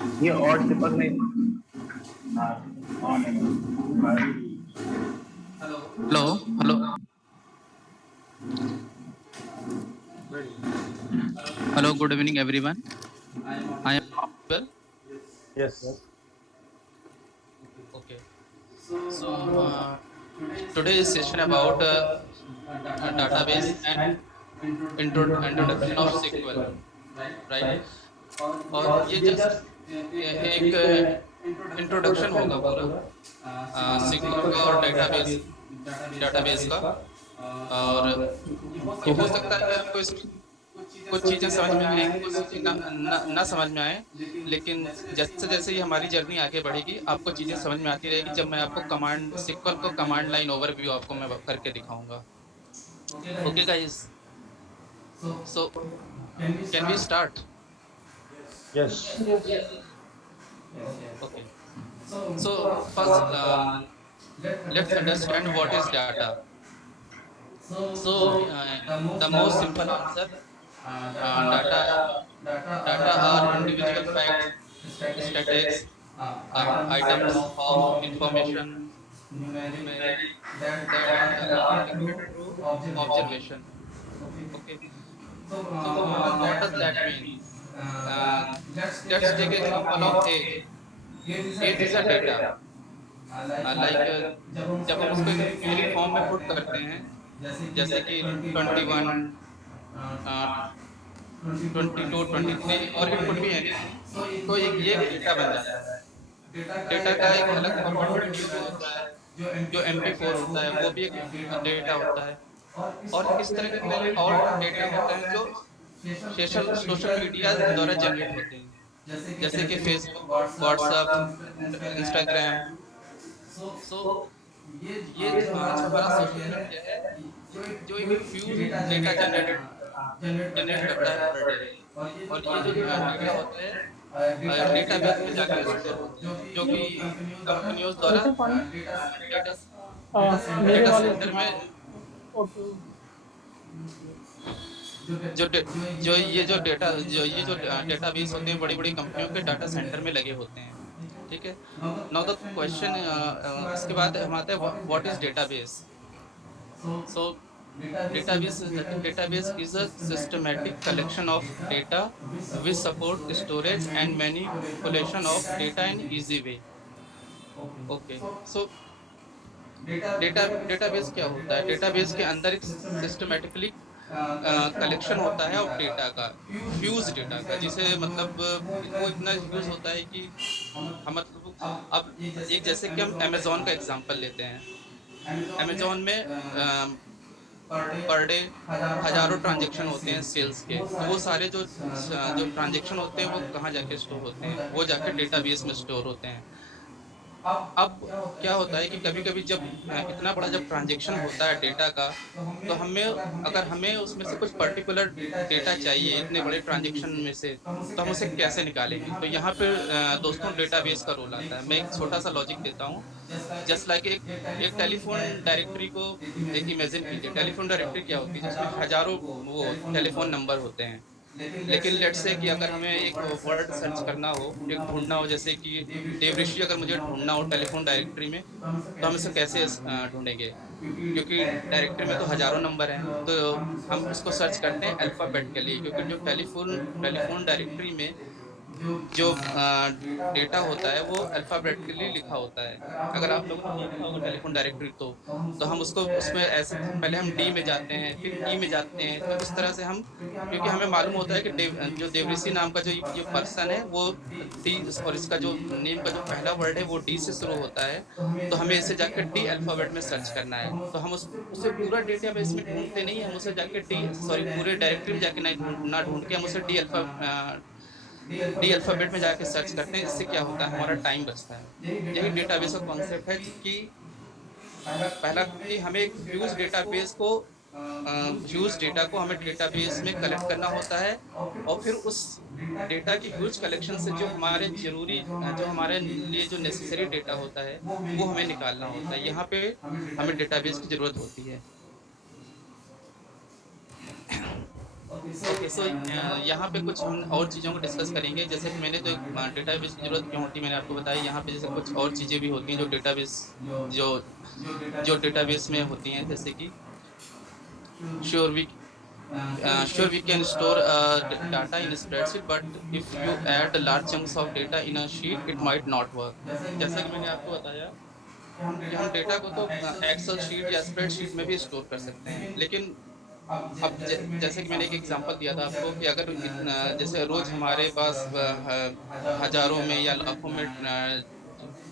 ये और चिपक नहीं। हाँ, ऑन है। Hello hello hello good evening everyone I am audible yes. Okay so today's session about database and introduction of SQL right और ये जस्ट एक इंट्रोडक्शन होगा पूरा SQL का और डेटाबेस का और ये हो सकता है आपको इसमें कुछ चीज़ें समझ में आएंगी कुछ चीज़ें ना समझ में आए लेकिन जैसे जैसे ये हमारी जर्नी आगे बढ़ेगी आपको चीज़ें समझ में आती रहेगी जब मैं आपको कमांड सिक्वल को कमांड लाइन ओवरव्यू आपको मैं करके दिखाऊंगा okay guys so can we start yes. Okay so first let's understand what is data so the most simple answer data data are individual facts statistics items of information numeric that are indicated through observation okay so what does that mean uh, let's take example of age age is a data like जब हम उसको एक numeric form में put करते हैं जैसे कि 21 22 23 और इट कुड बी एनीथिंग तो ये एक डेटा बन जाता है डेटा का एक अलग फॉर्मेट वीडियो भी होता है जो MP4 होता है वो भी एक डेटा होता है और इस तरह के कई और डेटा होते हैं जो सोशल मीडिया द्वारा जनरेट होते हैं जैसे कि फेसबुक व्हाट्सएप इंस्टाग्राम सो ये जो हमारा सोशल मीडिया है जो एक फ्यूज डेटा जनरेट करता है पर डे और ये जो डेटा होता है डेटाबेस में जाके स्टोर होते हैं जो कि कंपनियों द्वारा कैसे पानी डेटा मेरे डेटा वाले सेंटर में ओके जो डे- जो ये जो डेटाबेस होते हैं बड़ी बड़ी कंपनियों के डाटा सेंटर में लगे होते हैं ठीक है नाउ द क्वेश्चन इसके बाद हम आते हैं what is database so database is a systematic collection of data which support storage and manipulation of data in easy way okay so database क्या होता है डेटाबेस के अंदर एक सिस्टमेटिकली कलेक्शन होता है ऑफ डेटा का ह्यूज डेटा का जिसे मतलब वो इतना ह्यूज होता है कि हम मतलब अब एक जैसे कि हम अमेजोन का एग्जांपल लेते हैं अमेजोन में पर डे हजारों ट्रांजेक्शन होते हैं सेल्स के तो वो सारे जो ट्रांजेक्शन होते हैं वो कहाँ जाके स्टोर होते हैं वो जाके डेटाबेस में स्टोर होते हैं अब क्या होता है कि कभी-कभी जब इतना बड़ा जब ट्रांज़ैक्शन होता है डेटा का, तो हमें उसमें से कुछ पर्टिकुलर डेटा चाहिए इतने बड़े ट्रांज़ैक्शन में से, तो हम उसे कैसे निकालेंगे? तो यहाँ पे दोस्तों डेटाबेस का रोल आता है। मैं एक छोटा-सा लॉजिक देता हूँ। जस्ट लाइक एक टेलीफ़ोन डायरेक्टरी को एक इमेजिन कीजिए। टेलीफ़ोन डायरेक्टरी क्या होती है? जिसमें हज़ारों वो टेलीफ़ोन नंबर होते हैं। लेकिन लेट्स से कि अगर हमें एक वर्ड सर्च करना हो, एक ढूँढना हो जैसे कि देवऋषि अगर मुझे ढूँढना हो टेलीफ़ोन डायरेक्टरी में, तो हम इसे कैसे ढूँढेंगे? क्योंकि डायरेक्टरी में तो हज़ारों नंबर हैं, तो हम इसको सर्च करते हैं अल्फ़ाबेटिकली क्योंकि जो टेलीफ़ोन डायरेक्टरी में जो डेटा होता है वो अल्फ़ाबेटिकली लिखा होता है। अगर आप लोगों ने देखा होगा टेलीफ़ोन डायरेक्टरी तो हम उसको उसमें ऐसे पहले हम डी में जाते हैं, फिर ई में जाते हैं, तो इस तरह से हम क्योंकि हमें मालूम होता है कि जो देवऋषि नाम का जो पर्सन है वो डी और इसका जो नेम का जो पहला वर्ड है वो डी से शुरू होता है, तो हमें इसे जाके डी अल्फ़ाबेट में सर्च करना है। तो हम उसे पूरा डेटाबेस में ढूँढते नहीं, हम उसे जाके पूरे डायरेक्टरी में जाके नहीं ना ढूँढ के हम उसे डी अल्फ़ाबेट में जाके सर्च करते हैं, इससे क्या होता है हमारा टाइम बचता है। यही डेटाबेस का कॉन्सेप्ट है कि पहला कि हमें एक ह्यूज डेटा को हमें डेटाबेस में कलेक्ट करना होता है और फिर उस डेटा की ह्यूज कलेक्शन से जो हमारे लिए जो नेसेसरी डेटा होता है, वो हमें निकालना होता है। यहाँ पे हमें डेटाबेस की ज़रूरत होती है। ओके, सो यहाँ पे कुछ हम और चीज़ों को डिस्कस करेंगे। जैसे कि मैंने तो एक डेटाबेस की ज़रूरत क्यों होती है मैंने आपको बताया। यहाँ पे जैसे कुछ और चीज़ें भी होती हैं जो डेटाबेस जो जो डेटाबेस में होती हैं, जैसे कि sure we sure we can store data in a spreadsheet, but if you add large chunks of data in a sheet it might not work। जैसे कि मैंने आपको बताया कि हम डेटा को तो एक्सेल शीट या स्प्रेडशीट में भी स्टोर कर सकते हैं, लेकिन अब जैसे कि मैंने एक एग्जांपल दिया था आपको कि अगर इतना जैसे रोज हमारे पास हजारों में या लाखों में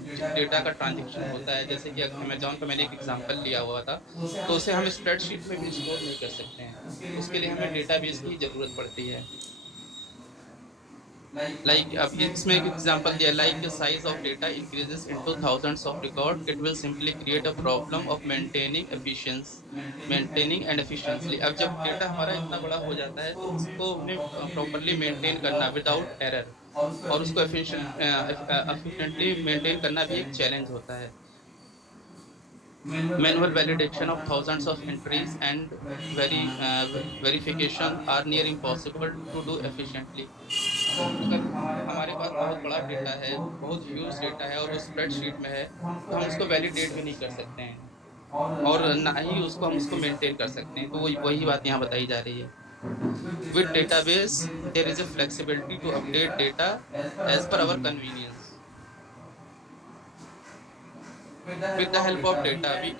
डेटा का ट्रांजैक्शन होता है, जैसे कि अमेज़न का मैंने एक एग्जांपल लिया हुआ था, तो उसे हम स्प्रेडशीट में भी स्टोर नहीं कर सकते हैं। उसके लिए हमें डेटाबेस की ज़रूरत पड़ती है। लाइक अब इसमें एक एग्जांपल दिया, like the size of data increases into thousands of record, it will simply create a problem of maintaining and efficiently. अब जब डेटा हमारा इतना बड़ा हो जाता है तो उसको उन्हें प्रॉपर्ली मेंटेन करना विदाउट एरर और उसको एफिशिएंटली मेंटेन करना भी एक चैलेंज होता है। Manual validation of thousands of entries and verification are near impossible to do efficiently। अगर हमारे पास बहुत बड़ा डेटा है, बहुत ह्यूज डेटा है और वो स्प्रेडशीट में है, तो हम उसको वैलिडेट भी नहीं कर सकते हैं और ना ही उसको हम उसको मेंटेन कर सकते हैं। तो वही बात यहाँ बताई जा रही है। With database, there is a flexibility to update data as per our convenience। With the help of data we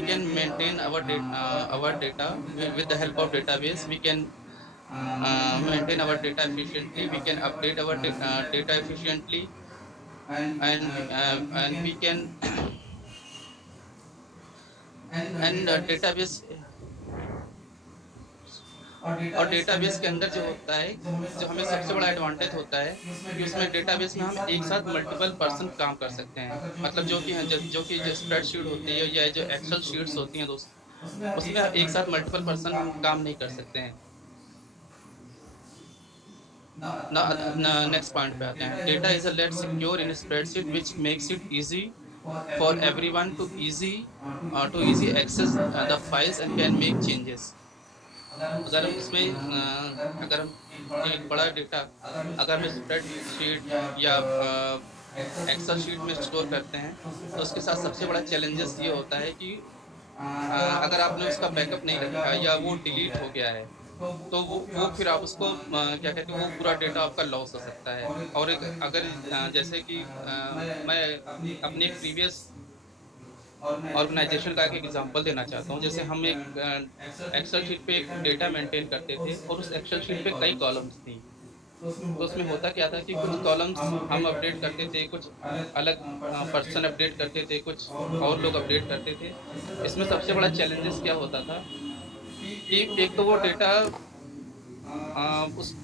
can maintain our data with the help of database we can maintain our data efficiently, we can update our data efficiently, and we can and database और database के अंदर जो होता है, जो हमें सबसे बड़ा एडवांटेज होता है कि उसमें डेटाबेस में हम एक साथ मल्टीपल पर्सन काम कर सकते हैं। मतलब जो कि जो स्प्रेडशीट होती है या जो एक्सेल शीट्स होती हैं दोस्त, उसमें एक साथ मल्टीपल पर्सन हम काम नहीं कर सकते हैं। नेक्स्ट पॉइंट पे आते हैं। Data is a lot secure in spreadsheet which makes it easy for everyone to easy access the files and can make changes. अगर हम उसमें अगर हम एक बड़ा डेटा अगर हम स्प्रेडशीट या एक्सेल शीट में स्टोर करते हैं, तो उसके साथ सबसे बड़ा चैलेंजेस ये होता है कि अगर आपने उसका बैकअप नहीं रखा या वो डिलीट हो गया है, तो वो फिर आप उसको क्या कहते हैं, वो पूरा डेटा आपका लॉस हो सकता है। और अगर जैसे कि मैं अपने एक प्रीवियस ऑर्गेनाइजेशन का एक एग्जांपल देना चाहता हूँ। जैसे हम एक एक्सेल शीट पे एक डेटा मेंटेन करते थे और उस एक्सेल शीट पे कई कॉलम्स थी। तो उसमें होता क्या था कि कुछ कॉलम्स हम अपडेट करते थे, कुछ अलग पर्सन अपडेट करते थे, कुछ और लोग अपडेट करते थे। इसमें सबसे बड़ा चैलेंजेस क्या होता था कि एक तो वो डेटा उस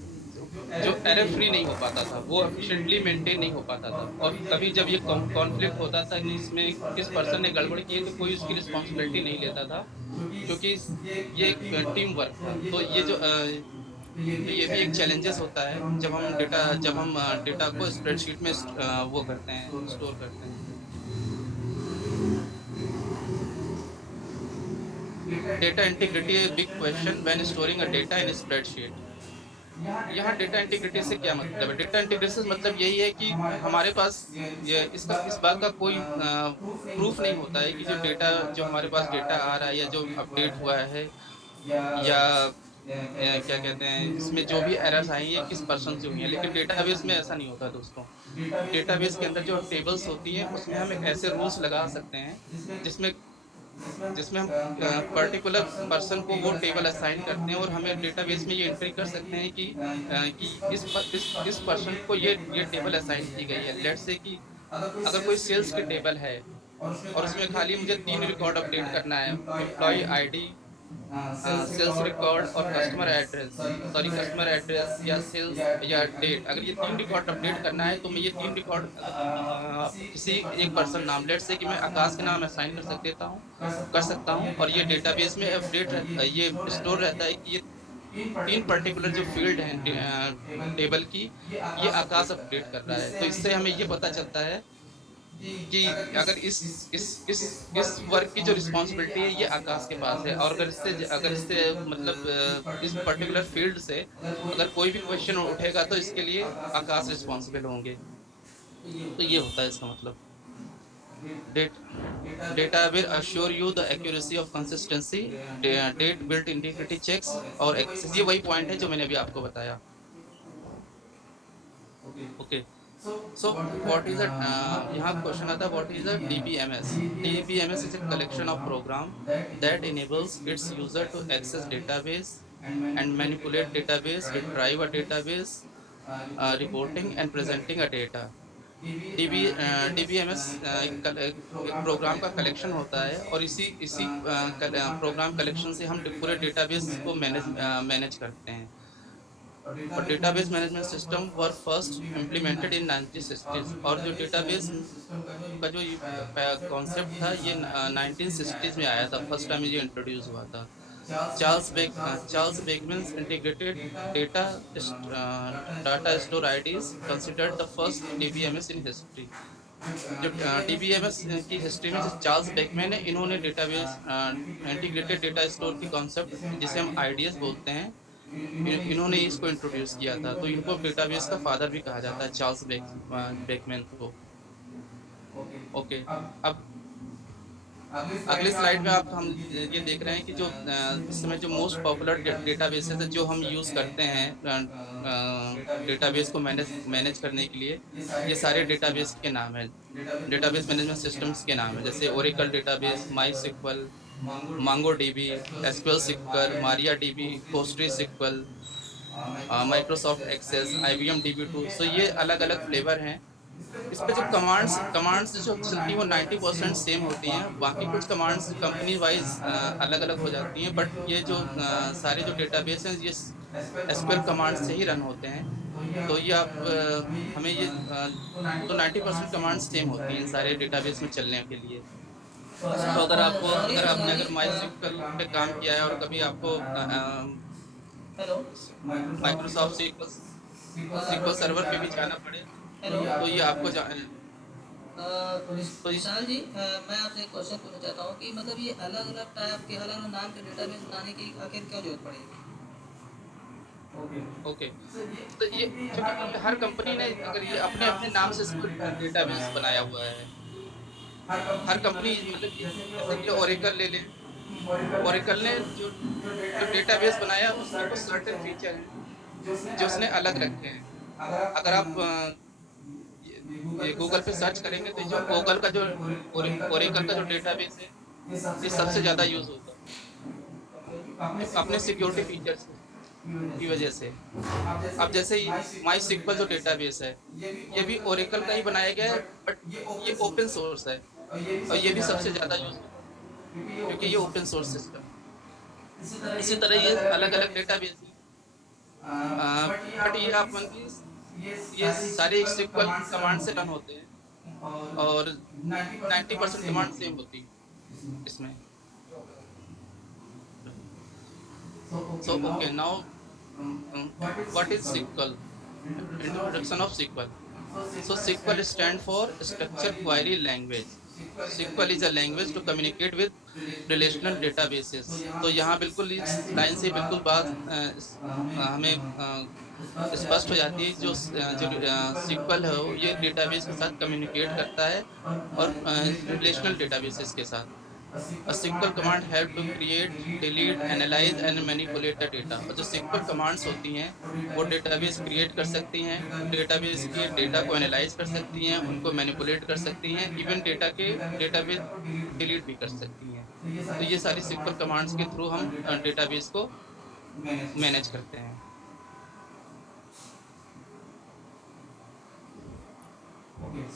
जो एरर फ्री नहीं हो पाता था, वो एफिशिएंटली मेंटेन नहीं हो पाता था। और कभी जब ये कॉन्फ्लिक्ट होता था कि इसमें किस पर्सन ने गड़बड़ की है, तो कोई उसकी रिस्पॉन्सिबिलिटी नहीं लेता था, क्योंकि ये एक टीम वर्क था। तो ये भी एक चैलेंजेस होता है जब हम डेटा को स्प्रेडशीट में वो करते हैं, स्टोर करते हैं। Data integrity is big question when storing a data in spreadsheet. यहाँ डेटा इंटीग्रिटी से क्या मतलब है? डेटा इंटीग्रिटी से मतलब यही है कि हमारे पास इस बात का कोई प्रूफ नहीं होता है कि जो हमारे पास डेटा आ रहा है या जो अपडेट हुआ है या क्या कहते हैं, इसमें जो भी एरर्स आई हैं ये किस पर्सन से हुई हैं। लेकिन डेटाबेस में ऐसा नहीं होता दोस्तों। डेटाबेस के अंदर जो टेबल्स होती हैं उसमें हम एक ऐसे रूल्स लगा सकते हैं जिसमें जिसमें हम पर्टिकुलर पर्सन को वो टेबल असाइन करते हैं और हमें डेटाबेस में ये एंट्री कर सकते हैं कि इस पर्सन को ये टेबल असाइन की गई है। लेट्स से कि अगर कोई सेल्स की टेबल है और उसमें खाली मुझे 3 रिकॉर्ड अपडेट करना है, एम्प्लॉय आईडी, सेल्स रिकॉर्ड और कस्टमर एड्रेस या सेल्स या डेट। अगर ये 3 रिकॉर्ड अपडेट करना है तो मैं ये 3 रिकॉर्ड किसी एक पर्सन नाम, लेट्स से कि मैं आकाश के नाम असाइन कर सकता हूँ और ये डेटाबेस में ये स्टोर रहता है कि ये 3 पर्टिकुलर जो फील्ड हैं टेबल की, ये आकाश अपडेट कर रहा है। तो इससे हमें ये पता चलता है कि अगर इस वर्क की जो रिस्पॉन्सिबिलिटी है ये आकाश के पास है, और अगर इससे मतलब इस पर्टिकुलर फील्ड से अगर कोई भी क्वेश्चन उठेगा तो इसके लिए आकाश रिस्पॉन्सिबल होंगे। तो ये होता है इसका मतलब। That data will assure you the accuracy of consistency, that built integrity checks और एक्सेस, ये वही पॉइंट है जो मैंने अभी आपको बताया। Okay, so what is a यहाँ क्वेश्चन आता है, what is a DBMS? DBMS is a collection of program that enables its user to access database and manipulate database, retrieve a database, reporting and presenting a data। DBMS एक programme का collection होता है, और इसी इसी programme collection से हम पूरे डेटाबेस को मैनेज करते हैं। और database management system were first implemented in 1960s, और जो डेटाबेस का जो कॉन्सेप्ट था ये 1960s में आया था, फर्स्ट टाइम ये इंट्रोड्यूस हुआ था। Charles Bachman integrated data data store IDS considered the first DBMS in history. जो डीबीएमएस की हिस्ट्री में जो चार्ल्स बेकमैन है, इन्होंने डेटाबेस इंटीग्रेटेड डेटा स्टोर की कॉन्सेप्ट जिसे हम आईडीएस बोलते हैं, इन्होंने इसको इंट्रोड्यूस किया था। तो इनको डेटाबेस का फादर भी कहा जाता है, चार्ल्स बेकमैन को। ओके, अब अगले स्लाइड में आप हम ये देख रहे हैं कि जो इस समय जो मोस्ट पॉपुलर डेटाबेसेस है जो हम यूज़ करते हैं डेटाबेस को मैनेज करने के लिए, ये सारे डेटाबेस के नाम है, डेटाबेस मैनेजमेंट सिस्टम्स के नाम है, जैसे Oracle database, MySQL, MongoDB, SQL sequel, MariaDB, PostgreSQL, Microsoft Access, IBM DB2. So ये अलग अलग फ्लेवर हैं। इस पे जो कमांड्स जो चलती हैं वो 90% सेम होती हैं, बाकी कुछ कमांड्स कंपनी वाइज अलग अलग हो जाती हैं, बट ये जो सारे जो डेटाबेस हैं ये एसक्यूएल कमांड से ही रन होते हैं। तो ये आप हमें ये तो 90% कमांड्स सेम होती हैं सारे डेटाबेस में चलने के लिए। तो अगर आपने माई सिक्वल पे काम किया है और कभी आपको हेलो माइक्रोसॉफ्ट सिक्वल सर्वर पे भी जाना पड़े हेलो तो ये आपको तो विशाल जी, मैं आपसे एक क्वेश्चन पूछना चाहता हूँ कि मतलब ये अलग अलग टाइप के अलग अलग नाम के डेटाबेस बनाने की आखिर क्यों जरूरत पड़ेगी? ओके, तो ये क्योंकि हर कंपनी ने अगर ये अपने अपने नाम से डेटाबेस बनाया हुआ है, हर कंपनी मतलब जैसे कि ओरेकल ले लें, ओरेकल ने जो डेटाबेस बनाया उसमें कुछ सर्टेन फीचर हैं जो उसने अलग रखे हैं। अगर आप ये गूगल पे सर्च करेंगे तो जो गूगल का जो ओरेकल का जो डेटाबेस है ये सबसे ज़्यादा यूज़ होता है अपने सिक्योरिटी फीचर्स की वजह से। अब जैसे ही माई सिक्वल जो डेटाबेस है ये भी ओरेकल का ही बनाया गया है, बट ये ओपन सोर्स है और ये भी सबसे ज़्यादा यूज़ होता है क्योंकि ये ओपन सोर्स सिस्टम है। इसी तरह ये अलग अलग डेटाबेस है, बट ये आप ये सारे सिक्वल कमांड से रन होते हैं और 90% कमांड सेम होती है इसमें। So okay, now what is SQL? Introduction of SQL. So SQL stands for Structured Query Language. SQL is a language to communicate with relational databases. तो यहाँ बिल्कुल इस लाइन से बिल्कुल बात हमें स्पष्ट हो जाती है जो SQL है ये डेटाबेस के साथ कम्युनिकेट करता है और रिलेशनल डेटाबेसेस के साथ। A SQL command help to create, delete, analyze and manipulate the data। और जो SQL commands होती हैं वो डेटाबेस क्रिएट कर सकती हैं, डेटाबेस के डेटा को एनालाइज कर सकती हैं, उनको मैनिपुलेट कर सकती हैं, इवन डेटाबेस डिलीट भी कर सकती हैं। तो ये सारी SQL कमांड्स के थ्रू हम डेटाबेस को मैनेज करते हैं।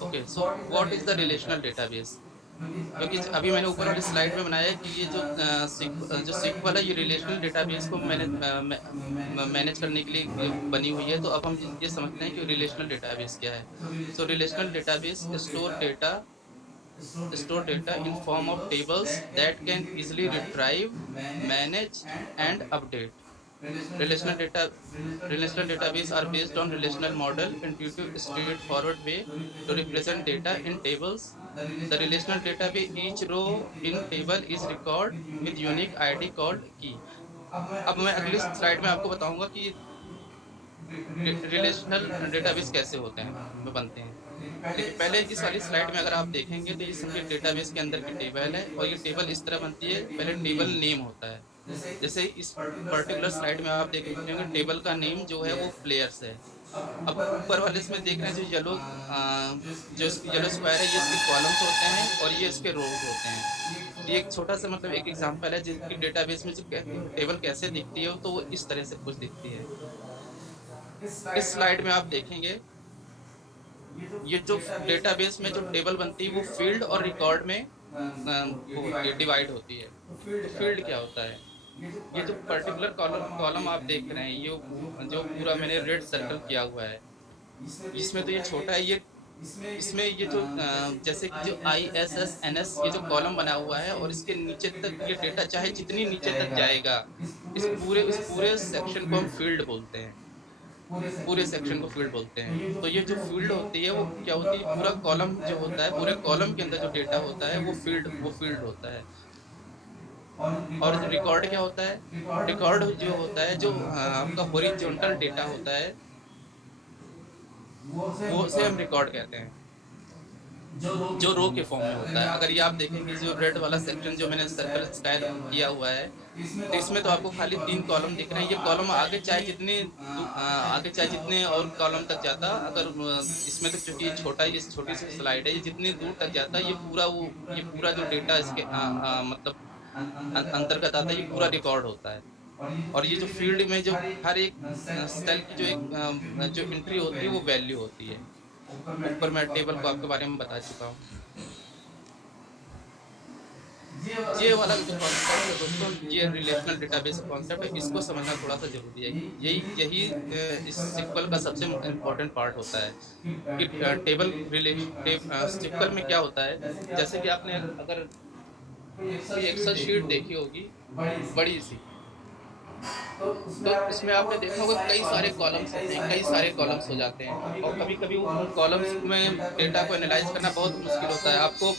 Okay, so what is the relational database? क्योंकि अभी मैंने ऊपर वाली स्लाइड में बनाया है कि ये जो SQL है ये रिलेशनल डेटाबेस को मैनेज करने के लिए बनी हुई है। तो अब हम ये समझते हैं कि रिलेशनल डेटाबेस क्या है। So relational database store data in form of tables that can easily retrieve, manage and update. Relational database are based on relational model, intuitive, straightforward way to represent data in tables. The relational database, each row in table is record with unique ID called key. अब मैं अगली slide में आपको बताऊंगा कि relational database कैसे होते हैं, बनते हैं। लेकिन पहले इस वाली स्लाइड में अगर आप देखेंगे तो ये सबके डेटाबेस के अंदर की टेबल है, और ये टेबल इस तरह बनती है। पहले टेबल नेम होता है, जैसे इस पर्टिकुलर स्लाइड में आप देखेंगे टेबल का नेम जो है वो प्लेयर्स है। अब ऊपर वाले इसमें देख रहे हैं जो येलो स्क्वायर है, ये इसके कॉलम्स होते हैं और ये इसके रोज होते हैं। ये एक छोटा सा मतलब एक एग्जांपल है जिसकी डेटाबेस में जो टेबल कैसे दिखती है, तो वो इस तरह से कुछ दिखती है। इस स्लाइड में आप देखेंगे ये जो डेटाबेस में जो टेबल बनती है वो फील्ड और रिकॉर्ड में डिवाइड होती है। तो फील्ड क्या होता है? ये जो पर्टिकुलर कॉलम आप देख रहे हैं, ये जो पूरा मैंने रेड सर्कल किया हुआ है, इसमें तो ये छोटा है। ये इसमें ये जो जैसे कि जो ISSNS ये जो कॉलम बना हुआ है, और इसके नीचे तक ये डेटा चाहे जितनी नीचे तक जाएगा, इस पूरे सेक्शन को हम फील्ड बोलते हैं। पूरे सेक्शन को फील्ड बोलते हैं। तो ये जो फील्ड होती है वो क्या होती है? पूरा कॉलम जो होता है, पूरे कॉलम के अंदर जो डेटा होता है वो फील्ड होता है। और रिकॉर्ड क्या होता है? रिकॉर्ड जो होता है, जो आपका हॉरिजॉन्टल डेटा होता है, वो से हम रिकॉर्ड कहते हैं, जो रो के फॉर्म में होता है। अगर ये आप देखेंगे जो रेड वाला सेक्शन जो मैंने सर्कल स्टाइल किया हुआ है, तो इसमें तो आपको खाली 3 कॉलम दिख रहे हैं। ये कॉलम आगे चाहे जितने और कॉलम तक जाता, अगर इसमें तो चूंकि छोटा ये छोटी सी स्लाइड है, ये जितनी दूर तक जाता है ये पूरा जो डेटा इसके मतलब अंतर्गत आता है, ये पूरा रिकॉर्ड होता है। और ये जो फील्ड में जो हर एक सेल की जो एंट्री होती है वो वैल्यू होती है। ऊपर मैं टेबल को आपके बारे में बता चुका हूँ। ये वाला जो कॉन्सेप्ट है दोस्तों, ये रिलेशनल डेटाबेस कॉन्सेप्ट है, इसको समझना थोड़ा सा जरूरी है। यही इस SQL का सबसे इम्पोर्टेंट पार्ट होता है कि SQL में क्या होता है। जैसे कि आपने अगर कोई एक्सेल शीट देखी होगी बड़ी सी, तो इसमें आपने देखा होगा कई सारे कॉलम्स होते हैं, कई सारे कॉलम्स हो जाते हैं, और कभी कभी उन कॉलम्स में डेटा को एनालाइज करना बहुत मुश्किल होता है। आपको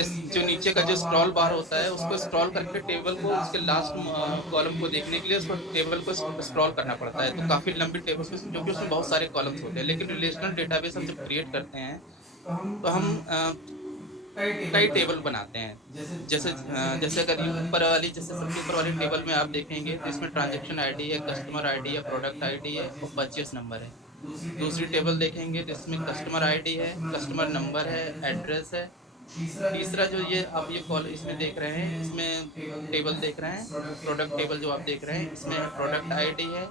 इस जो नीचे का जो स्क्रॉल बार होता है उसको स्क्रॉल करके टेबल को उसके लास्ट कॉलम को देखने के लिए उसको टेबल को स्क्रॉल करना पड़ता है। तो काफ़ी लंबी टेबल में, जो कि उसमें बहुत सारे कॉलम्स होते हैं। लेकिन रिलेशनल डेटाबेस हम जब क्रिएट करते हैं तो हम कई टेबल बनाते हैं। जैसे अगर सबसे ऊपर वाली टेबल में आप देखेंगे तो इसमें ट्रांजैक्शन आईडी है, कस्टमर आईडी है, प्रोडक्ट आईडी है और परचेस नंबर है। दूसरी टेबल देखेंगे तो इसमें कस्टमर आईडी है, कस्टमर नंबर है, एड्रेस है। तीसरा जो ये आप ये कॉल इसमें देख रहे हैं, इसमें टेबल देख रहे हैं, प्रोडक्ट टेबल जो आप देख रहे हैं, इसमें प्रोडक्ट आईडी है,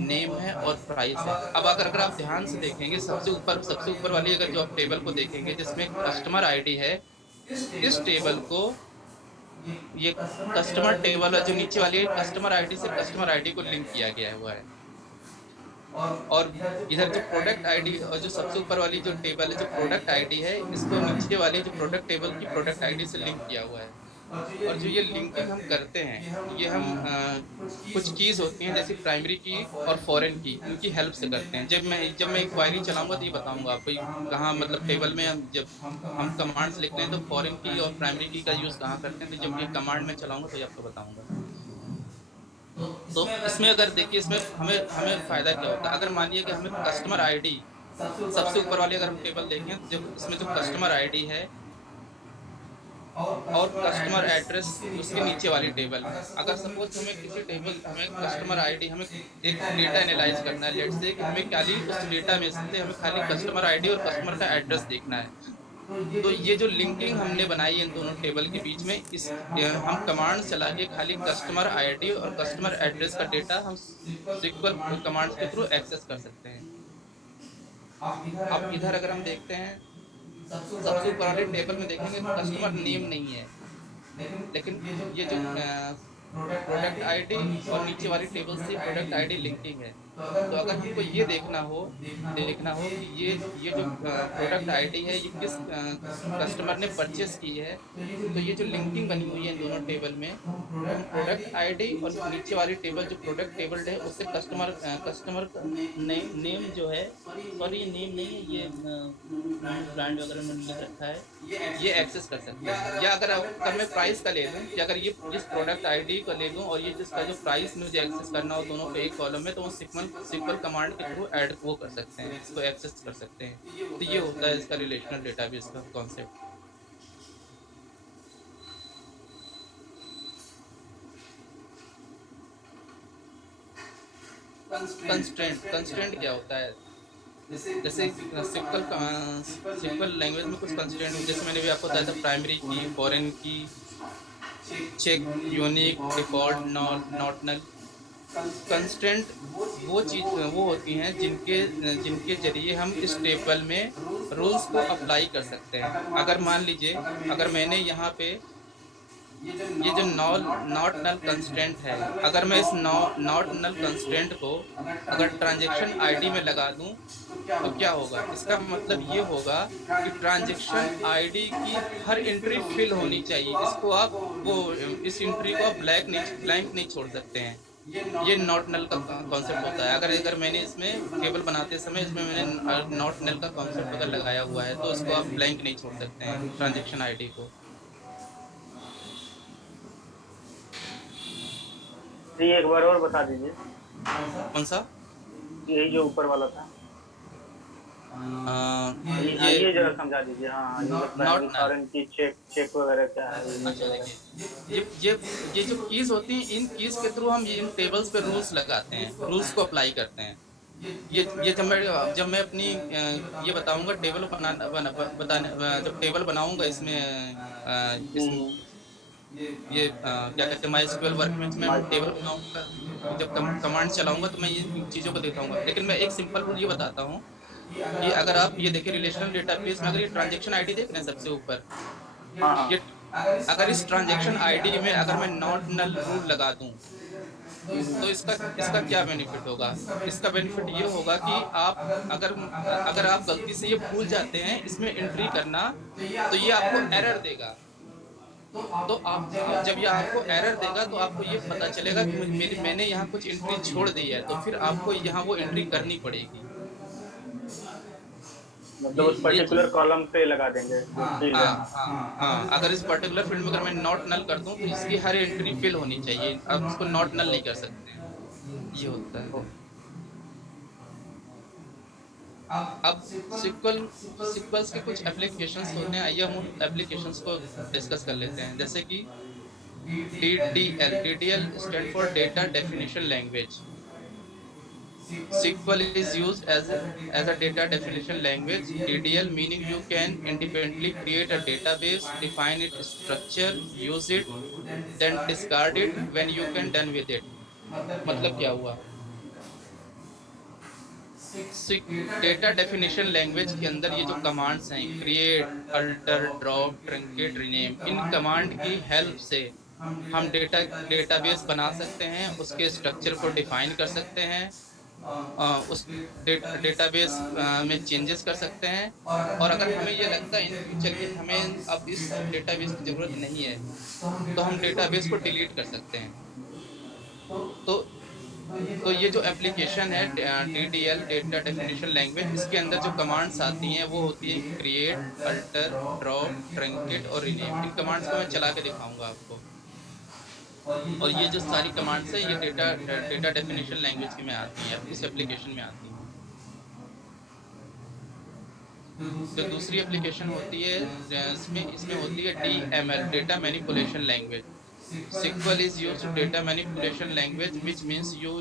नेम है और प्राइस है। अब अगर आप ध्यान से देखेंगे सबसे ऊपर वाली अगर जो आप टेबल को देखेंगे जिसमें कस्टमर आईडी है, इस टेबल को ये कस्टमर टेबल है जो नीचे वाली है, कस्टमर आईडी से कस्टमर आईडी को लिंक किया गया हुआ है। और इधर जो प्रोडक्ट आईडी और जो सबसे ऊपर वाली जो टेबल है जो प्रोडक्ट आईडी है, इसको नीचे वाली जो प्रोडक्ट टेबल की प्रोडक्ट आईडी से लिंक किया हुआ है। और जो ये लिंकिंग हम करते हैं, ये हम कुछ कीज होती हैं जैसे प्राइमरी की और फॉरेन की, उनकी हेल्प से करते हैं। जब मैं एक क्वेरी चलाऊंगा तो ये बताऊंगा आपको कहाँ मतलब टेबल में जब हम कमांड्स लिखते हैं तो फॉरेन की और प्राइमरी की का यूज़ कहाँ करते हैं, तो जब ये कमांड में चलाऊंगा तो ये आपको बताऊंगा। तो इसमें अगर देखिए इसमें हमें फ़ायदा क्या होता है। अगर मानिए कि हमें कस्टमर आईडी सबसे ऊपर वाली अगर हम टेबल देखें तो इसमें जो कस्टमर आईडी है और कस्टमर एड्रेस उसके नीचे वाली टेबल, अगर सपोज हमें कस्टमर आईडी हमें एक डेटा एनालाइज करना है, लेट्स से कि हमें खाली उस डेटा में से हमें खाली कस्टमर आईडी और कस्टमर का एड्रेस देखना है। तो ये जो लिंकिंग हमने बनाई है इन दोनों टेबल के बीच में, हम कमांड चला के खाली कस्टमर आईडी और कस्टमर एड्रेस का डेटा हम SQL कमांड्स के थ्रू एक्सेस कर सकते हैं। अब इधर अगर हम देखते हैं सबसे ऊपर वाले टेबल में देखेंगे तो कस्टमर नेम नहीं है, लेकिन ये जो प्रोडक्ट आईडी और नीचे वाली टेबल से प्रोडक्ट आईडी लिंकिंग है। तो अगर हमको ये देखना हो कि ये जो प्रोडक्ट आईडी है ये किस कस्टमर ने परचेस की है, तो ये जो लिंकिंग बनी हुई है इन दोनों टेबल में, तो हम प्रोडक्ट आईडी और नीचे वाली टेबल जो प्रोडक्ट टेबल है उससे कस्टमर का नेम जो है, सॉरी ये नेम नहीं है, ये ब्रांड वगैरह में लिख रखा है, ये एक्सेस कर सकते हैं। या अगर मैं प्राइस का ले लूँ कि अगर ये इस प्रोडक्ट आईडी को ले लूँ और ये जिसका जो प्राइस मुझे एक्सेस करना हो दोनों पे एक कॉलम में, तो वो सिक्वल कमांड के थ्रू ऐड वो कर सकते हैं, इसको एक्सेस कर सकते हैं। तो ये होता है इसका रिलेशनल डेटाबेस का कॉन्सेप्ट। कंस्ट्रेंट क्या होता है? जैसे सिक्वल लैंग्वेज में कुछ कंस्ट्रेंट, जैसे मैंने भी आपको बताया था, primary key, foreign key, check, unique, default, not null. Constraint वो होती हैं जिनके जरिए हम इस टेबल में रूल्स को अप्लाई कर सकते हैं। अगर मान लीजिए अगर मैंने यहाँ पे ये जो नॉट नल कंस्ट्रेंट है, अगर मैं इस नॉट नल कंस्ट्रेंट को अगर ट्रांजैक्शन आईडी में लगा दूं तो क्या होगा? इसका मतलब ये होगा कि ट्रांजैक्शन आईडी की हर एंट्री फिल होनी चाहिए। इसको आप इस एंट्री को आप ब्लैंक नहीं छोड़ सकते हैं। ये नॉट नल का कॉन्सेप्ट होता है। अगर मैंने इसमें टेबल बनाते समय इसमें मैंने नॉट नल का कॉन्सेप्ट अगर लगाया हुआ है तो इसको आप ब्लैंक नहीं छोड़ सकते हैं ट्रांजैक्शन आईडी को। जी एक बार और बता दीजिए। कौन सा? यही जो ऊपर वाला था, ये जरा समझा दीजिए। हाँ, नॉट फॉरेन की चेक वगैरह क्या है? अच्छा, देखिए ये जो कीज होती हैं, इन कीज के थ्रू हम इन टेबल्स पे रूल्स लगाते हैं, रूल्स को अप्लाई करते हैं। ये जब मैं अपनी ये बताऊंगा टेबल जब टेबल बनाऊंगा इसमें ये क्या कहते हैं, माइस्क्यूएल वर्कबेंच में टेबल बनाऊंगा, जब कमांड चलाऊंगा तो मैं ये चीज़ों को दिखाऊंगा। लेकिन मैं एक सिंपल रूल ये बताता हूँ कि अगर आप ये देखिए रिलेशनल डेटाबेस में, अगर ये ट्रांजैक्शन आईडी देख रहे हैं सबसे ऊपर, ये अगर इस ट्रांजैक्शन आईडी में अगर मैं नॉट नल रूल लगा दूं तो इसका क्या बेनिफिट होगा? इसका बेनिफिट ये होगा कि आप अगर आप गलती से ये भूल जाते हैं इसमें एंट्री करना, तो ये आपको एरर देगा। तो आप जब ये आपको एरर देगा तो आपको ये पता चलेगा कि मैंने यहाँ कुछ एंट्री छोड़ दी है, तो फिर आपको यहाँ वो एंट्री करनी पड़ेगी। मतलब उस पर्टिकुलर कॉलम पे लगा देंगे। हाँ, अगर इस पर्टिकुलर फील्ड में अगर मैं नॉट नल कर दूं तो इसकी हर एंट्री फिल होनी चाहिए, आप उसको नॉट नल नहीं कर सकते। ये होता है। अब सिक्वल्स के कुछ एप्लीकेशंस होते हैं, आइए हम उन एप्लीकेशंस को डिस्कस कर लेते हैं। जैसे कि DDL stand for data definition language. SQL is used as a data definition language. DDL meaning you can independently create a database, define its structure, use it, then discard it when you can done with it. मतलब क्या हुआ? Data definition language के अंदर ये जो commands हैं, create, alter, drop, truncate, rename, in command की help से हम डेटाबेस बना सकते हैं, उसके स्ट्रक्चर को डिफाइन कर सकते हैं, उस डेटाबेस में चेंजेस कर सकते हैं, और अगर हमें ये लगता है इन फ्यूचर कि हमें अब इस डेटाबेस की ज़रूरत नहीं है तो हम डेटाबेस को डिलीट कर सकते हैं। तो ये जो एप्लीकेशन है DDL डेटा डेफिनेशन लैंग्वेज, इसके अंदर जो कमांड्स आती हैं वो होती है क्रिएट, अल्टर, ड्रॉप, ट्रंकेट और रीनेम। इन कमांड्स को मैं चला के दिखाऊंगा आपको। और ये जो सारी कमांड्स है ये डेटा डेफिनेशन लैंग्वेज की में आती है, इस एप्लीकेशन में आती है। जो दूसरी एप्लीकेशन होती है इसमें होती है DML data manipulation language. SQL is used to data manipulation language, which means you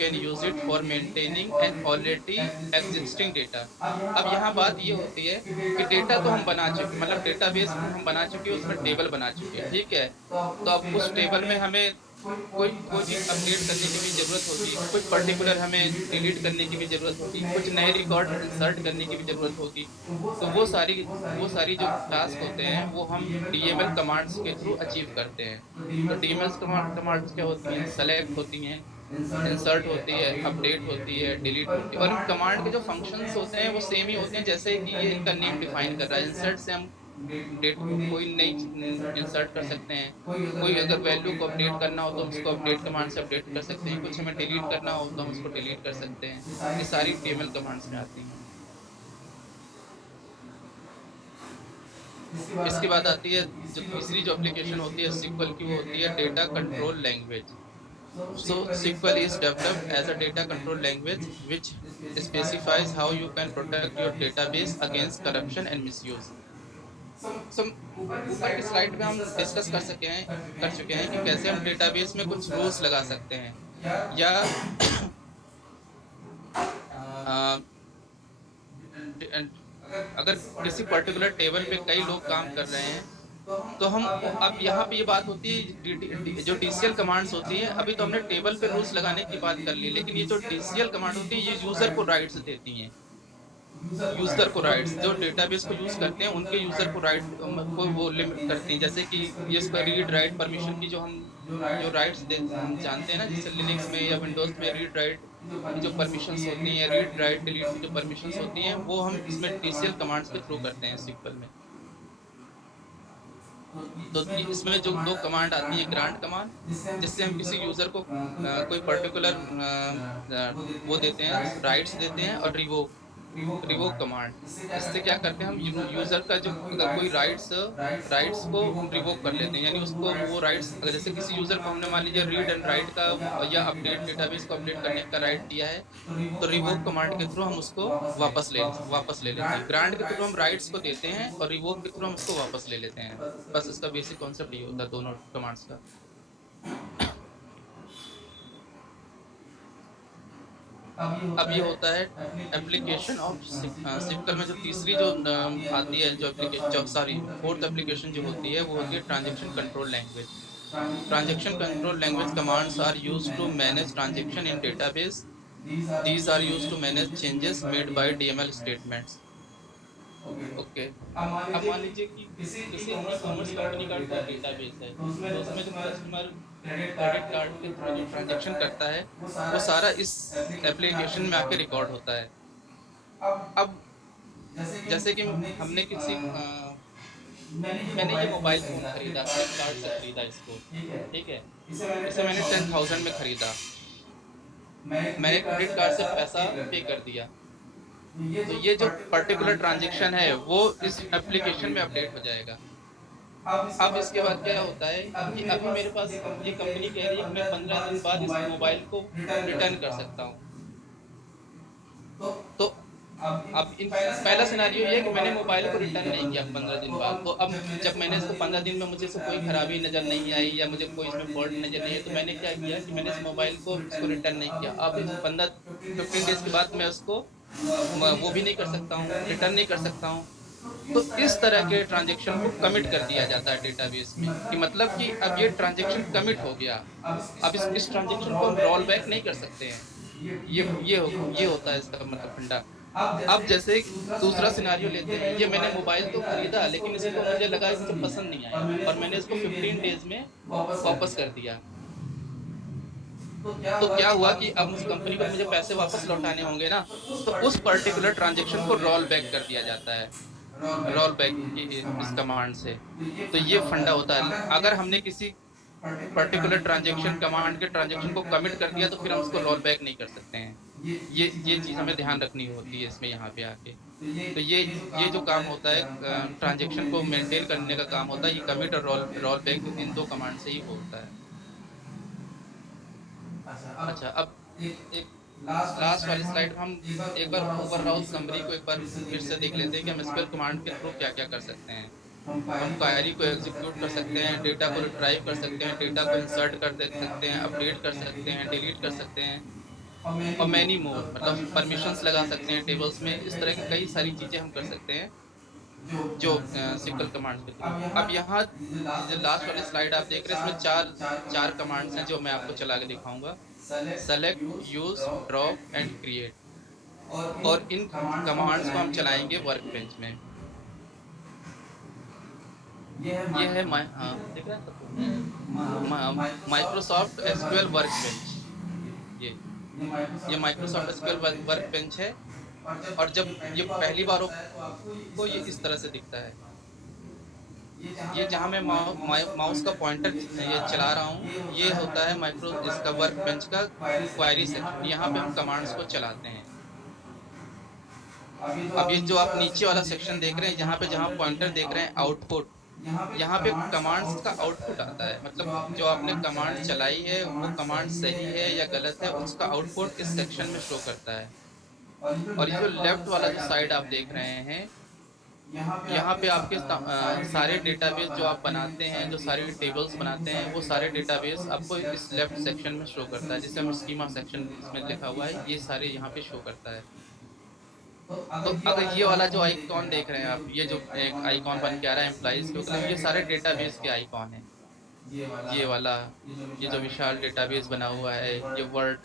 can use it for maintaining an already existing data. अब यहाँ बात ये होती है कि डेटा तो हम बना चुके, मतलब डेटाबेस हम बना चुके, उसमें टेबल बना चुके हैं, ठीक है। तो अब उस टेबल में हमें कोई चीज़ अपडेट करने की भी ज़रूरत होगी, कुछ पर्टिकुलर हमें डिलीट करने की भी ज़रूरत होगी, कुछ नए रिकॉर्ड इंसर्ट करने की भी ज़रूरत होगी। तो वो सारी जो टास्क होते हैं वो हम DML कमांड्स के थ्रू अचीव करते हैं। तो DML कमांड्स क्या होती हैं? सेलेक्ट होती हैं, इंसर्ट होती है, अपडेट होती है, डिलीट होती है, और इन कमांड के जो फंक्शंस होते हैं वो सेम ही होते हैं। जैसे कि ये इनका नेम डिफाइन कर रहा है, इंसर्ट से हम डेट कोई नई इंसर्ट कर सकते हैं, कोई अगर वैल्यू को अपडेट करना हो तो हम उसको अपडेट कमांड से अपडेट कर सकते हैं, कुछ हमें डिलीट करना हो तो हम उसको डिलीट कर सकते हैं। ये सारी टीएमएल कमांड्स में आती हैं। इसके बाद आती है जो तीसरी जो एप्लीकेशन होती है SQL की, वो होती है data control language. So SQL is developed as a data control language which specifies how you can protect your database against corruption and misuse. So ऊपर की स्लाइड में हम डिस्कस कर चुके हैं कि कैसे हम डेटाबेस में कुछ रूल्स लगा सकते हैं, या अगर किसी पर्टिकुलर टेबल पे कई लोग काम कर रहे हैं तो हम, अब यहाँ पे ये बात होती है जो DCL कमांड्स होती है, अभी तो हमने टेबल पे रूल्स लगाने की बात कर ली, लेकिन ये जो DCL कमांड होती है ये यूजर को राइट्स देती हैं। यूजर को राइट्स, जो डेटाबेस को यूज करते हैं उनके यूजर को राइट को वो लिमिट करती हैं। जैसे कि ये इसका रीड राइट परमिशन की जो राइट्स हम जानते हैं ना, जैसे लिनक्स में या विंडोज में रीड राइट की जो परमिशंस होती हैं, रीड राइट डिलीट की जो परमिशंस होती हैं, वो हम इसमें DCL कमांड्स के थ्रू करते हैं SQL में। तो इसमें जो दो कमांड आती है, ग्रांट कमांड जिससे हम किसी यूजर को कोई पर्टिकुलर वो देते हैं, राइट्स देते हैं, और रिवोक कमांड, इससे क्या करते हैं हम यूजर का जो अगर कोई राइट्स को रिवोक कर लेते हैं, यानी उसको वो राइट्स, अगर जैसे किसी यूजर को हमने मान लीजिए रीड एंड राइट का या अपडेट डेटाबेस को अपडेट करने का राइट दिया है, तो रिवोक कमांड के थ्रू हम उसको वापस ले लेते हैं। ग्रांट के थ्रू हम राइट्स को देते हैं और रिवोक के थ्रू हम उसको वापस ले लेते हैं। बस इसका बेसिक कॉन्सेप्ट ये होता है दोनों कमांड्स का। अब ये होता है एप्लीकेशन ऑफ SQL में जो तीसरी जो आती है, जो एप्लीकेशन, सॉरी फोर्थ एप्लीकेशन जो होती है, वो होती है transaction control language. Transaction control language commands are used to manage transaction in database. These are used to manage changes made by DML statements. Okay, अब मान लीजिए कि किसी ई-कॉमर्स कंपनी का कोई डेटाबेस है, तो उसमें जो कस्टमर क्रेडिट कार्ड के थ्रू जो ट्रांजैक्शन करता है वो सारा इस एप्लीकेशन में आके रिकॉर्ड होता है। अब जैसे कि हमने मैंने ये मोबाइल फ़ोन खरीदा, फ्लिपकार्ट से खरीदा इसको, ठीक है, इसे मैंने 10,000 में खरीदा, मैंने क्रेडिट कार्ड से पैसा पे कर दिया, तो ये जो पर्टिकुलर ट्रांजैक्शन है वो इस एप्लीकेशन में अपडेट हो जाएगा। अब इसके बाद क्या होता है कि अभी मेरे पास ये कंपनी कह रही है कि मैं 15 दिन बाद इस मोबाइल को रिटर्न कर सकता हूँ। तो अब पहला सिनेरियो ये है कि मैंने मोबाइल को रिटर्न नहीं किया 15 दिन बाद, तो अब जब मैंने इसको 15 दिन में मुझे इससे कोई खराबी नज़र नहीं आई या मुझे कोई इसमें फॉल्ट नज़र नहीं है, तो मैंने क्या किया कि मैंने इस मोबाइल को रिटर्न नहीं किया। अब 15 डेज के बाद मैं उसको वो भी नहीं कर सकता हूँ, रिटर्न नहीं कर सकता हूँ। तो इस तरह के ट्रांजैक्शन को कमिट कर दिया जाता है डेटाबेस में, कि मतलब कि अब ये ट्रांजैक्शन कमिट हो गया, अब इस ट्रांजैक्शन को हम रोल बैक नहीं कर सकते हैं। ये होता है इसका मतलब फंडा। अब जैसे दूसरा सिनेरियो लेते हैं, ये मैंने मोबाइल तो खरीदा लेकिन इसको मुझे लगा कि मुझे पसंद नहीं आया और मैंने इसको 15 डेज में वापस कर दिया। तो क्या हुआ कि अब उस कंपनी को मुझे पैसे वापस लौटाने होंगे ना, तो उस पर्टिकुलर ट्रांजैक्शन को रोल बैक कर दिया जाता है, रोल बैक इस कमांड से। तो ये फंडा होता है। अगर हमने किसी पर्टिकुलर ट्रांजैक्शन कमांड के ट्रांजैक्शन को कमिट कर दिया तो फिर हम उसको रोल बैक नहीं कर सकते हैं। ये चीज़ हमें ध्यान रखनी होती है इसमें यहाँ पे आके। तो ये जो काम होता है ट्रांजैक्शन को मेंटेन करने का काम होता है, ये कमिट और रोल बैक इन दो कमांड से ही होता है। अच्छा, अब एक लास्ट वाली स्लाइड हम एक बार ओवरऑल समरी को एक बार फिर से देख लेते हैं कि हम SQL कमांड के थ्रू क्या-क्या कर सकते हैं। हम क्वेरी को एग्जीक्यूट कर सकते हैं, डेटा को रिट्राइव कर सकते हैं, डेटा को इंसर्ट कर सकते हैं, अपडेट कर सकते हैं, डिलीट कर सकते हैं और मैनी मोर, मतलब परमिशंस लगा सकते हैं टेबल्स में। इस तरह की कई सारी चीज़ें हम कर सकते हैं जो SQL कमांड्स के थ्रू। अब यहाँ जो लास्ट वाली स्लाइड आप देख रहे हैं, इसमें चार कमांड्स हैं जो मैं आपको चला के दिखाऊंगा। Select, use, drop and create. और इन कमांड्स को हम चलाएंगे वर्क बेंच में। ये है देख रहे हैं माइक्रोसॉफ्ट SQL वर्क बेंच। ये माइक्रोसॉफ्ट एसक्यूएल वर्क बेंच है। और जब ये पहली बार को ये इस तरह से दिखता है। ये जहाँ मैं माउस का पॉइंटर ये चला रहा हूँ, ये होता है माइक्रो इसका वर्क बेंच का क्वेरी सेक्शन। यहाँ पे हम कमांड्स को चलाते हैं। अब ये जो आप नीचे वाला सेक्शन देख रहे हैं, जहाँ पॉइंटर देख रहे हैं आउटपुट, यहाँ पे कमांड्स का आउटपुट आता है। मतलब जो आपने कमांड चलाई है वो कमांड सही है या गलत है, उसका आउटपुट इस सेक्शन में शो करता है। और ये जो लेफ्ट वाला जो साइड आप देख रहे हैं, यहाँ पे आपके सारे डेटाबेस जो आप बनाते हैं, जो सारी टेबल्स बनाते हैं, वो सारे डेटाबेस आपको इस लेफ्ट सेक्शन में शो करता है, जिसे हम स्कीमा सेक्शन इसमें लिखा हुआ है, ये सारे यहाँ पे शो करता है। तो अगर ये वाला जो आइकॉन देख रहे हैं आप, ये जो एक आइकॉन बन के आ रहा है एम्प्लॉइज के, मतलब ये सारे डेटाबेस के आइकॉन हैं। ये वाला, ये जो विशाल डेटाबेस बना हुआ है, ये वर्ड,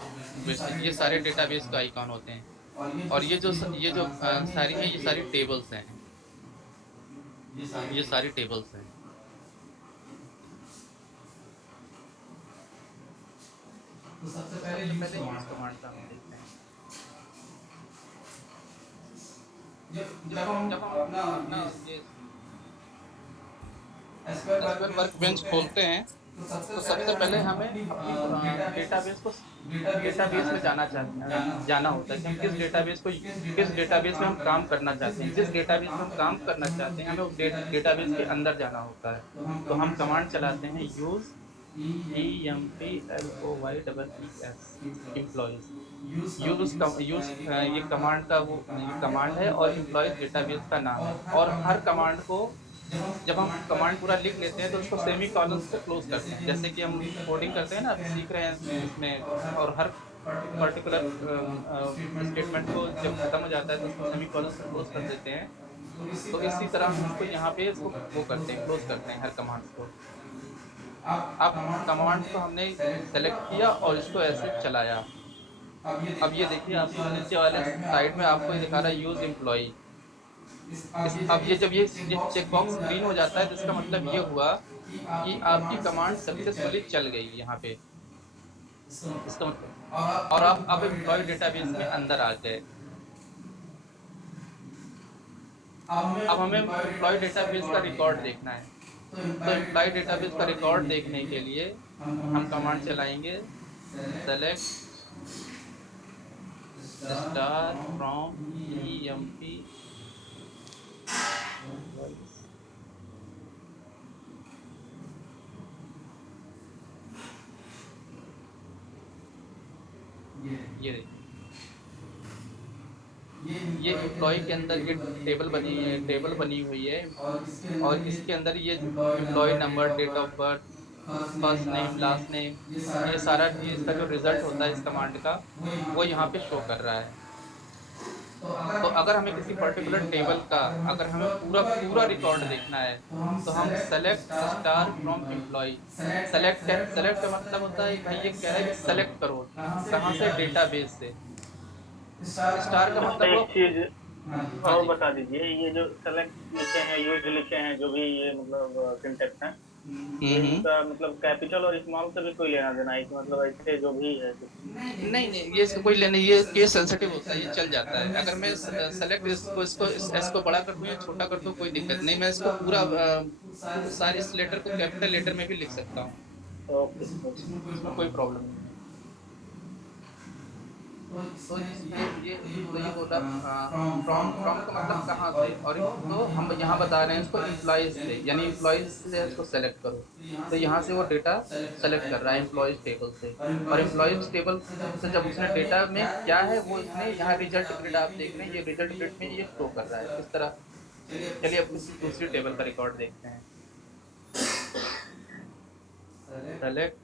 ये सारे डेटाबेस का आइकॉन होते हैं। और ये जो सारी है, ये सारी टेबल्स हैं। ये सारी टेबल्स हैं। तो सबसे पहले यूज कमांड का हम देखते हैं। जब हम अपना ये एसक्यूएल वर्क बेंच खोलते हैं, तो सबसे पहले हमें अपनी डेटाबेस में जाना होता है कि हम किस डेटाबेस में हम काम करना चाहते हैं। जिस डेटाबेस में हम काम करना चाहते हैं, हमें उस डेटाबेस के अंदर जाना होता है। तो हम कमांड चलाते हैं यूज एम्प्लॉइज। ये कमांड का ये कमांड है और एम्प्लॉइज डेटाबेस का नाम है। और हर कमांड को जब हम कमांड पूरा लिख लेते हैं तो उसको सेमी कॉलन से क्लोज करते हैं। जैसे कि हम कोडिंग करते हैं ना, अभी सीख रहे हैं इसमें, और हर पर्टिकुलर स्टेटमेंट को जब खत्म हो जाता है तो उसको सेमी कॉलन से क्लोज कर देते हैं। तो इसी तरह हम उसको यहाँ पे इसको वो करते हैं, क्लोज करते हैं हर कमांड को। अब कमांड को हमने सेलेक्ट किया और इसको ऐसे चलाया। अब ये देखिए, आपको नीचे वाले साइड में आपको दिखा रहा है यूज एम्प्लॉई। अब ये जब ये चेकबॉक्स ग्रीन हो जाता है, जिसका मतलब ये हुआ कि आपकी कमांड सक्सेसफुली चल गई यहाँ पे, इसका मतलब। और आप अब एम्प्लॉय डेटाबेस में अंदर आ गए। अब हमें एम्प्लॉय डेटाबेस का रिकॉर्ड देखना है। तो एम्प्लॉय डेटाबेस का रिकॉर्ड देखने के लिए हम कमांड चलाएंगे सेलेक्ट स्टार फ्रॉम emp ये एम्प्लॉय के अंदर ये टेबल बनी हुई है। और इसके अंदर ये employee number, date of birth, first name, last name, ये सारा इसका जो रिजल्ट होता है इस कमांड का, वो यहाँ पे शो कर रहा है। तो अगर हमें किसी पर्टिकुलर टेबल का, अगर हमें पूरा रिकॉर्ड देखना है, तो हम select star from employ. Select का मतलब होता है भाई, ये कह रहा है कि सेलेक्ट करो कहाँ से, डेटाबेस से। स्टार का मतलब एक चीज और बता दीजिए, ये जो सेलेक्ट लिखे हैं, यूज लिखे हैं, जो भी ये मतलब सिंटैक्स है, इसका मतलब कैपिटल और स्मॉल से भी कोई लेना देना है कि मतलब ऐसे जो भी है? नहीं, ये इसका कोई लेना, ये केस सेंसिटिव होता है, ये चल जाता है। अगर मैं सेलेक्ट इसको बड़ा कर दूं या छोटा कर दूं, कोई दिक्कत नहीं। मैं इसको पूरा सारे इस लेटर को कैपिटल लेटर में भी लिख सकता हूँ। ओके, इसमें कोई प्रॉब्लम नहीं। तो ये बोला फ्रॉम का मतलब कहाँ से, और तो हम यहाँ बता रहे हैं इसको एम्प्लॉइज से, यानी एम्प्लॉइज से इसको सेलेक्ट करो। तो यहाँ से वो डेटा सेलेक्ट कर रहा है एम्प्लॉइज टेबल से। और एम्प्लॉइज टेबल से जब उसने डेटा में क्या है वो इसने यहाँ रिजल्ट ग्रिड आप देख रहे हैं, ये रिजल्ट ग्रिड में ये शो कर रहा है इस तरह। चलिए अब दूसरी टेबल का रिकॉर्ड देखते हैं। Select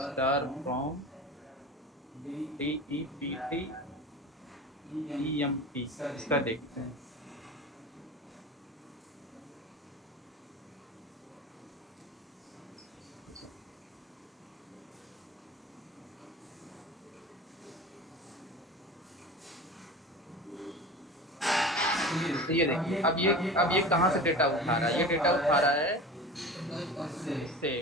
star from DEPT EMP, इसका देखते हैं। तो ये देखिए, अब ये कहाँ से डेटा उठा रहा है, ये डेटा उठा रहा है से।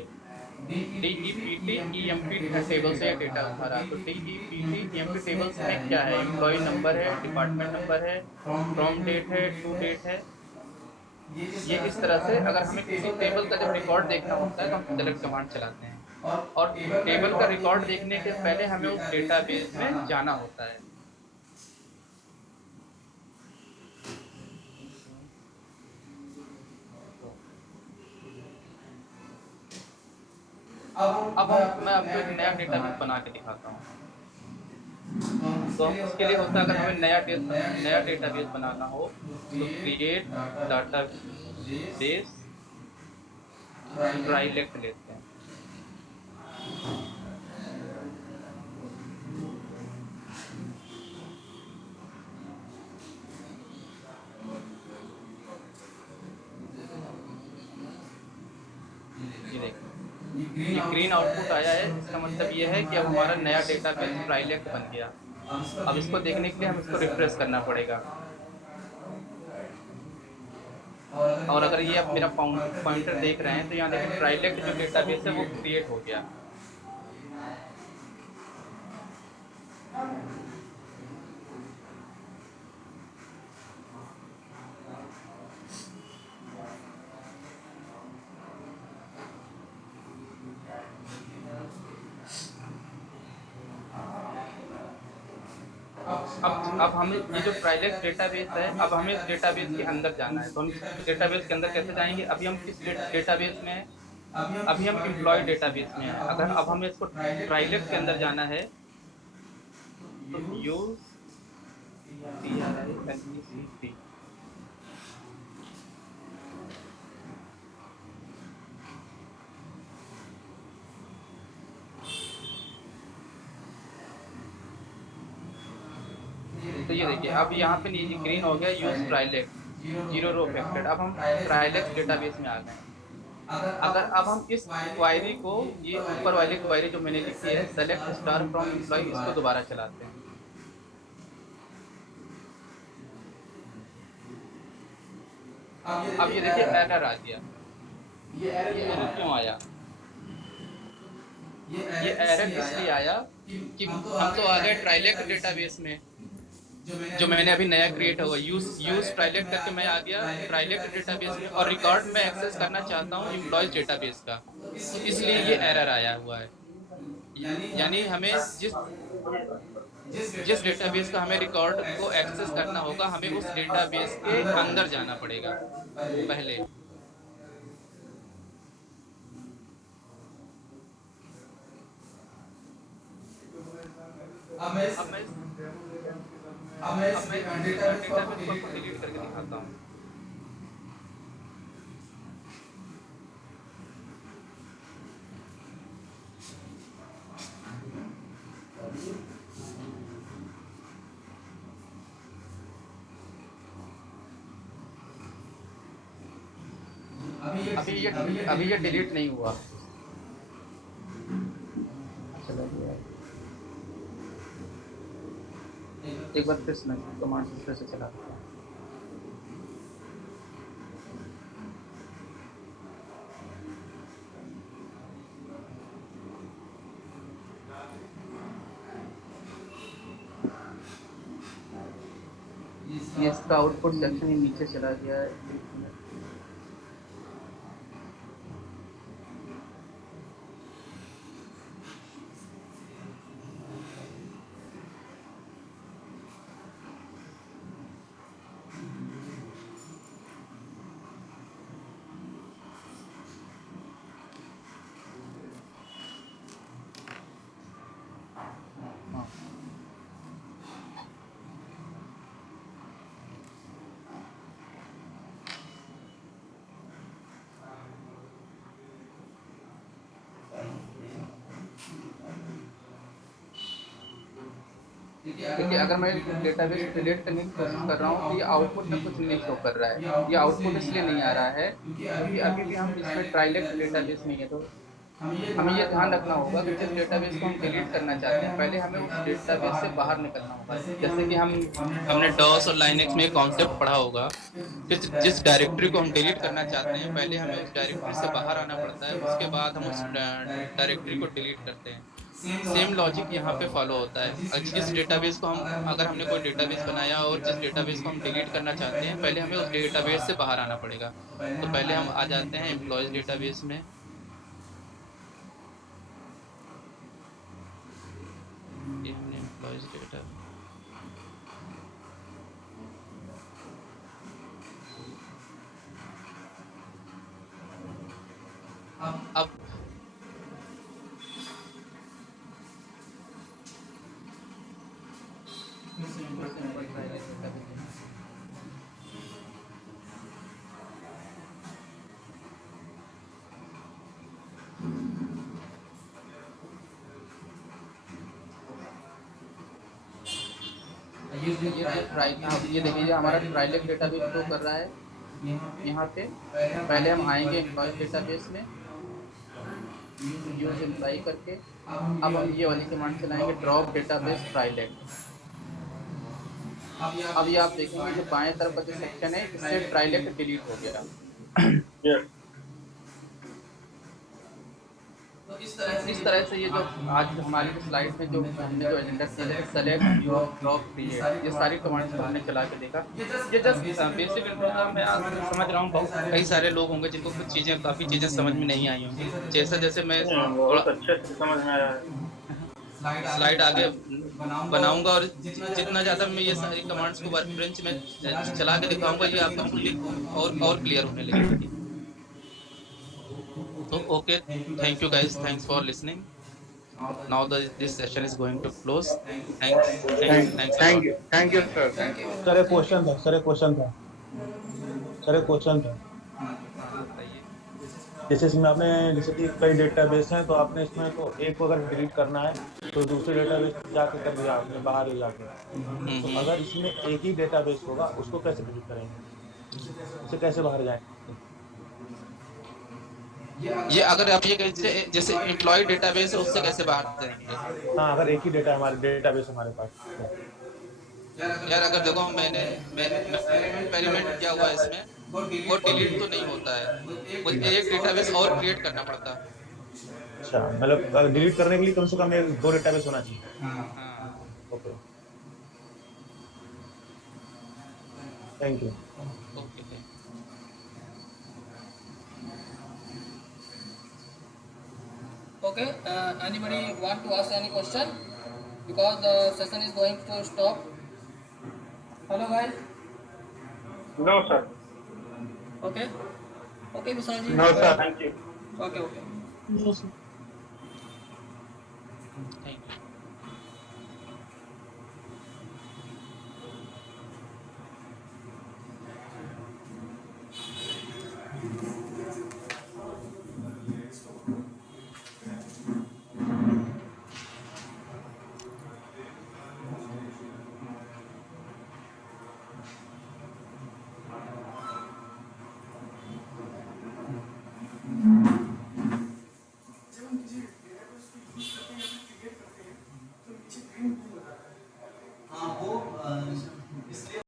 DEPT EMP टेबल से डेटा उठा रहा है। तो DEPT EMP टेबल्स में क्या है, एम्प्लॉय नंबर है, डिपार्टमेंट नंबर है, फ्रॉम डेट है, टू डेट है। ये इस तरह से अगर हमें किसी टेबल का जब रिकॉर्ड देखना होता है तो हम सेलेक्ट कमांड चलाते हैं, और टेबल का रिकॉर्ड देखने के पहले हमें उस डेटाबेस में जाना होता है। अब मैं आपको एक नया डेटाबेस बना के दिखाता हूँ। तो उसके लिए होता है, अगर हमें नया डेटाबेस बनाना हो तो क्रिएट डाटाबेस ट्राइलेक्ट लेते हैं। ये देखिए, ये ग्रीन आउटपुट आया है। इसका मतलब ये है कि अब हमारा नया डेटाबेस ट्राइलेक्ट बन गया। अब इसको देखने के लिए हम इसको रिफ्रेश करना पड़ेगा। और अगर ये आप मेरा पॉइंटर देख रहे हैं तो यहाँ देखिए ट्राइलेक्ट जो डेटाबेस है वो क्रिएट हो गया। अब हमें ये जो ट्राइलेक्ट डेटाबेस है, अब हमें इस डेटाबेस के अंदर जाना है। तो हम डेटाबेस के अंदर कैसे जाएंगे? अभी हम किस डेटाबेस में हैं? अभी हम एम्प्लॉय डेटाबेस में हैं। अगर अब हमें इसको ट्राइलेक्ट के अंदर जाना है तो UTRILECT तो ये देखिए, अब यहाँ पे नीचे ग्रीन हो गया, यूज ट्राइलेक्ट, 0 रो अफेक्टेड। अब हम ट्राइलेक्ट डेटाबेस में आ गए। अगर अब हम इस क्वायरी को, ये ऊपर वाली क्वायरी जो मैंने लिखी है सेलेक्ट स्टार फ्रॉम एम्प्लॉय, इसको दोबारा चलाते हैं। अब ये देखिए एरर आ गया। ये एरर क्यों आया? ये एरर इसलिए आया कि हम तो आ गए ट्राइलेक्ट डेटाबेस में, जो मैंने अभी नया क्रिएट हुआ, यूज ट्राइलेक्ट करके मैं आ गया ट्राइलेक्ट डेटाबेस में, और रिकॉर्ड में एक्सेस करना चाहता हूँ एम्प्लॉयज डेटाबेस का, तो इसलिए ये एरर आया हुआ है। यानी हमें जिस डेटाबेस का हमें रिकॉर्ड को एक्सेस करना होगा, हमें उस डेटाबेस के अंदर जाना पड़ेगा पहले। अब मैं इस डेटाबेस को आपको डिलीट करके दिखाता हूँ। अभी ये डिलीट नहीं हुआ। चला गया। एक बार फिर से कमांड फिर से चला। ये इसका आउटपुट सेक्शन ही नीचे चला गया है। देखिए, अगर मैं डेटाबेस डिलीट करने की कोशिश कर रहा हूँ तो ये आउटपुट में कुछ नहीं शो कर रहा है। ये आउटपुट इसलिए नहीं आ रहा है क्योंकि अभी भी हम इसमें ट्राइलेक्ट डेटाबेस में है। तो हमें ये ध्यान रखना होगा कि जिस डेटाबेस को हम डिलीट करना चाहते हैं पहले हमें उस डेटाबेस से बाहर निकलना होगा। जैसे कि हमने डॉस और लाइनक्स में कॉन्सेप्ट पढ़ा होगा कि जिस डायरेक्टरी को हम डिलीट करना चाहते हैं पहले हमें उस डायरेक्टरी से बाहर आना पड़ता है, उसके बाद हम उस डायरेक्टरी को डिलीट करते हैं। सेम लॉजिक यहाँ पे फॉलो होता है। जिस डेटाबेस को हम अगर हमने कोई डेटाबेस बनाया और जिस डेटाबेस को हम डिलीट करना चाहते हैं पहले हमें उस डेटाबेस से बाहर आना पड़ेगा। तो पहले हम आ जाते हैं एम्प्लॉयज डेटाबेस में। ये हमने एम्प्लॉयज डेटा अब ये देखिए हमारा ट्राइलेक डेटाबेस शो कर रहा है यहाँ पे। पहले हम आएंगे एम्प्लॉयज डेटाबेस में यूज एम्प्लॉय करके। अब हम ये वाली कमांड चलाएंगे ड्रॉप डेटाबेस ट्राइलेक। अब ये आप देखेंगे जो बाएं तरफ का जो सेक्शन है इससे ट्राइलेक डिलीट हो गया। इस तरह से ये जो आज हमारी स्लाइड में जो हमने जो एजेंडा किया सेलेक्ट ड्रॉप क्रिएट ये सारी कमांड्स को हमने चला के देखा। ये जस्ट बेसिक इंट्रो था। मैं आज समझ रहा हूँ कई सारे लोग होंगे जिनको कुछ चीज़ें काफ़ी चीज़ें समझ में नहीं आई होंगी। जैसे मैं थोड़ा अच्छे से समझ में आया है। स्लाइड आगे बनाऊंगा और जितना ज़्यादा मैं ये सारी कमांड्स को वर्क बेंच में चला के दिखाऊंगा ये आपको फुल्ली और क्लियर होने लगेगी। So okay, thank you guys. Thanks for listening. Now this session is going to close. Thanks a lot. Thank you, sir. Sir एक क्वेश्चन था। जैसे इसमें आपने जैसे कि कई डेटाबेस हैं तो आपने इसमें तो एक को अगर डिलीट करना है तो दूसरे डेटाबेस जाके कर दिया आपने बाहर ही जाके। तो अगर इसमें एक ही डेटाबेस होगा उसको कैसे डिलीट करेंगे, उसे कैसे बाहर जाएंगे? ये अगर आप ये जैसे एम्प्लॉय डेटाबेस है उससे कैसे बाहर जाएंगे? हाँ, अगर एक ही डेटाबेस हमारे पास। यार अगर देखो मैंने एक्सपेरिमेंट किया हुआ है इसमें वो डिलीट तो नहीं होता है, वो एक डेटाबेस और क्रिएट करना पड़ता है। अच्छा, मतलब डिलीट करने के लिए कम से कम 2 डेटाबेस होना चाहिए। हाँ। Okay, thank you. Okay. Okay, anybody want to ask any question? Because the session is going to stop. Hello guys. No sir. Okay. Okay, Vishal ji. No, sir. Thank you. Okay. No, sir. Thank you.